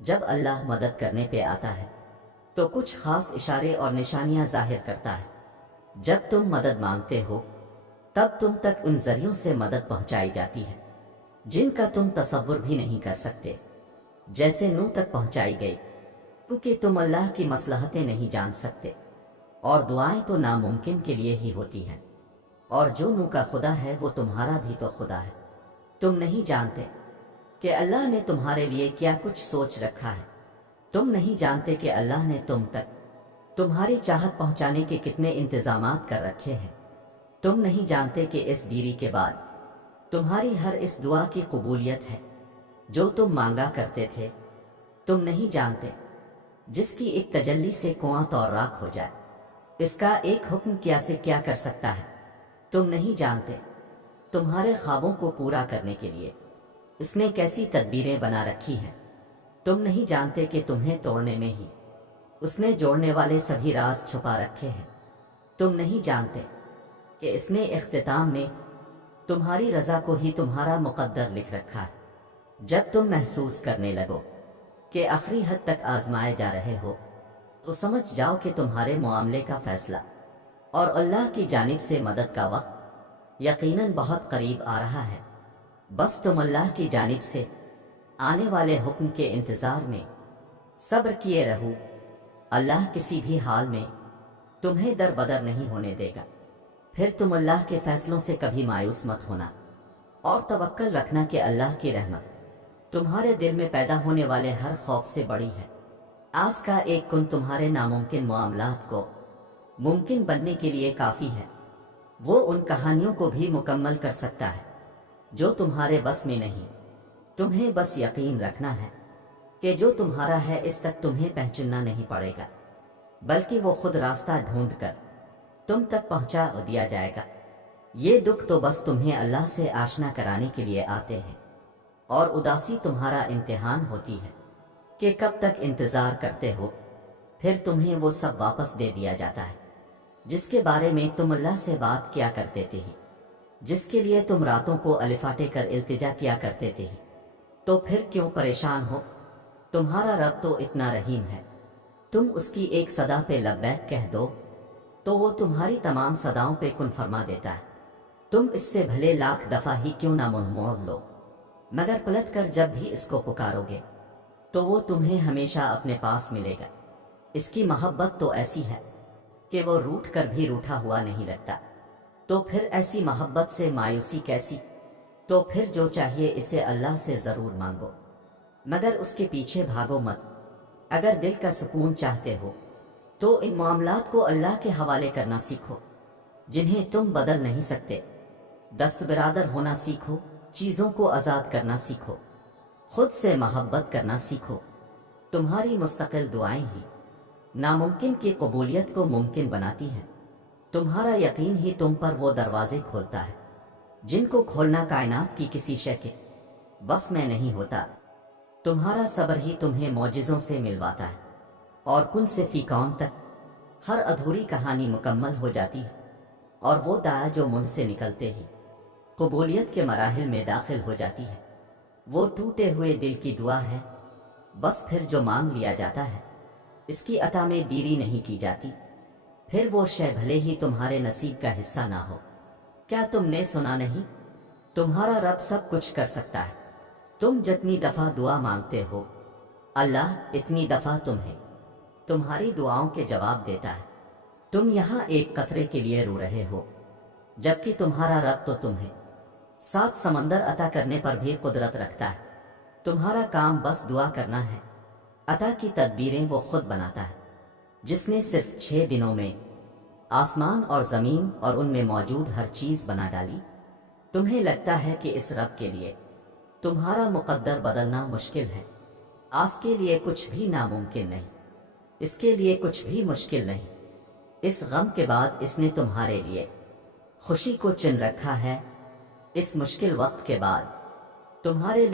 جب اللہ مدد کرنے پہ آتا ہے تو کچھ خاص اشارے اور نشانیاں ظاہر کرتا ہے۔ جب تم مدد مانگتے ہو تب تم تک ان ذریعوں سے مدد پہنچائی جاتی ہے جن کا تم تصور بھی نہیں کر سکتے، جیسے نوح تک پہنچائی گئی، کیونکہ تم اللہ کی مصلحتیں نہیں جان سکتے، اور دعائیں تو ناممکن کے لیے ہی ہوتی ہیں، اور جو نوح کا خدا ہے وہ تمہارا بھی تو خدا ہے۔ تم نہیں جانتے کہ اللہ نے تمہارے لیے کیا کچھ سوچ رکھا ہے، تم نہیں جانتے کہ اللہ نے تم تک تمہاری چاہت پہنچانے کے کتنے انتظامات کر رکھے ہیں، تم نہیں جانتے کہ اس دیری کے بعد تمہاری ہر اس دعا کی قبولیت ہے جو تم مانگا کرتے تھے، تم نہیں جانتے جس کی ایک تجلی سے کنواں تو راکھ ہو جائے، اس کا ایک حکم کیا سے کیا کر سکتا ہے، تم نہیں جانتے تمہارے خوابوں کو پورا کرنے کے لیے اس نے کیسی تدبیریں بنا رکھی ہیں، تم نہیں جانتے کہ تمہیں توڑنے میں ہی اس نے جوڑنے والے سبھی راز چھپا رکھے ہیں، تم نہیں جانتے کہ اس نے اختتام میں تمہاری رضا کو ہی تمہارا مقدر لکھ رکھا ہے۔ جب تم محسوس کرنے لگو کہ آخری حد تک آزمائے جا رہے ہو تو سمجھ جاؤ کہ تمہارے معاملے کا فیصلہ اور اللہ کی جانب سے مدد کا وقت یقیناً بہت قریب آ رہا ہے، بس تم اللہ کی جانب سے آنے والے حکم کے انتظار میں صبر کیے رہو۔ اللہ کسی بھی حال میں تمہیں در بدر نہیں ہونے دے گا، پھر تم اللہ کے فیصلوں سے کبھی مایوس مت ہونا اور توکل رکھنا کہ اللہ کی رحمت تمہارے دل میں پیدا ہونے والے ہر خوف سے بڑی ہے۔ آس کا ایک کن تمہارے ناممکن معاملات کو ممکن بننے کے لیے کافی ہے، وہ ان کہانیوں کو بھی مکمل کر سکتا ہے جو تمہارے بس میں نہیں، تمہیں بس یقین رکھنا ہے کہ جو تمہارا ہے اس تک تمہیں پہنچنا نہیں پڑے گا، بلکہ وہ خود راستہ ڈھونڈ کر تم تک پہنچا دیا جائے گا۔ یہ دکھ تو بس تمہیں اللہ سے آشنا کرانے کے لیے آتے ہیں، اور اداسی تمہارا امتحان ہوتی ہے کہ کب تک انتظار کرتے ہو، پھر تمہیں وہ سب واپس دے دیا جاتا ہے جس کے بارے میں تم اللہ سے بات کیا کرتے تھے، جس کے لیے تم راتوں کو الفاٹے کر التجا کیا کرتے تھے، تو پھر کیوں پریشان ہو؟ تمہارا رب تو اتنا رحیم ہے، تم اس کی ایک صدا پہ لبیک کہہ دو تو وہ تمہاری تمام صداؤں پہ کن فرما دیتا ہے۔ تم اس سے بھلے لاکھ دفعہ ہی کیوں نہ منہ موڑ لو، مگر پلٹ کر جب بھی اس کو پکارو گے تو وہ تمہیں ہمیشہ اپنے پاس ملے گا۔ اس کی محبت تو ایسی ہے کہ وہ روٹھ کر بھی روٹھا ہوا نہیں لگتا، تو پھر ایسی محبت سے مایوسی کیسی؟ تو پھر جو چاہیے اسے اللہ سے ضرور مانگو، مگر اس کے پیچھے بھاگو مت۔ اگر دل کا سکون چاہتے ہو تو ان معاملات کو اللہ کے حوالے کرنا سیکھو جنہیں تم بدل نہیں سکتے، دست برادر ہونا سیکھو، چیزوں کو آزاد کرنا سیکھو، خود سے محبت کرنا سیکھو۔ تمہاری مستقل دعائیں ہی ناممکن کی قبولیت کو ممکن بناتی ہیں، تمہارا یقین ہی تم پر وہ دروازے کھولتا ہے جن کو کھولنا کائنات کی کسی شے کے بس میں نہیں ہوتا۔ تمہارا صبر ہی تمہیں معجزوں سے ملواتا ہے، اور کن سے فی کون تک ہر ادھوری کہانی مکمل ہو جاتی ہے، اور وہ دعا جو منہ سے نکلتے ہی قبولیت کے مراحل میں داخل ہو جاتی ہے، وہ ٹوٹے ہوئے دل کی دعا ہے۔ بس پھر جو مانگ لیا جاتا ہے اس کی عطا میں دیری نہیں کی جاتی، پھر وہ شے بھلے ہی تمہارے نصیب کا حصہ نہ ہو۔ کیا تم نے سنا نہیں؟ تمہارا رب سب کچھ کر سکتا ہے، تم جتنی دفعہ دعا مانگتے ہو اللہ اتنی دفعہ تمہیں تمہاری دعاؤں کے جواب دیتا ہے۔ تم یہاں ایک قطرے کے لیے رو رہے ہو، جبکہ تمہارا رب تو تمہیں 7 سمندر عطا کرنے پر بھی قدرت رکھتا ہے۔ تمہارا کام بس دعا کرنا ہے، عطا کی تدبیریں وہ خود بناتا ہے، جس نے صرف 6 دنوں میں آسمان اور زمین اور ان میں موجود ہر چیز بنا ڈالی۔ تمہیں لگتا ہے کہ اس رب کے لیے تمہارا مقدر بدلنا مشکل ہے، آس کے لیے کچھ بھی ناممکن نہیں، اس کے لیے کچھ بھی مشکل نہیں۔ اس غم کے بعد اس نے تمہارے لیے خوشی کو چن رکھا ہے، اس مشکل وقت کے بعد تمہارے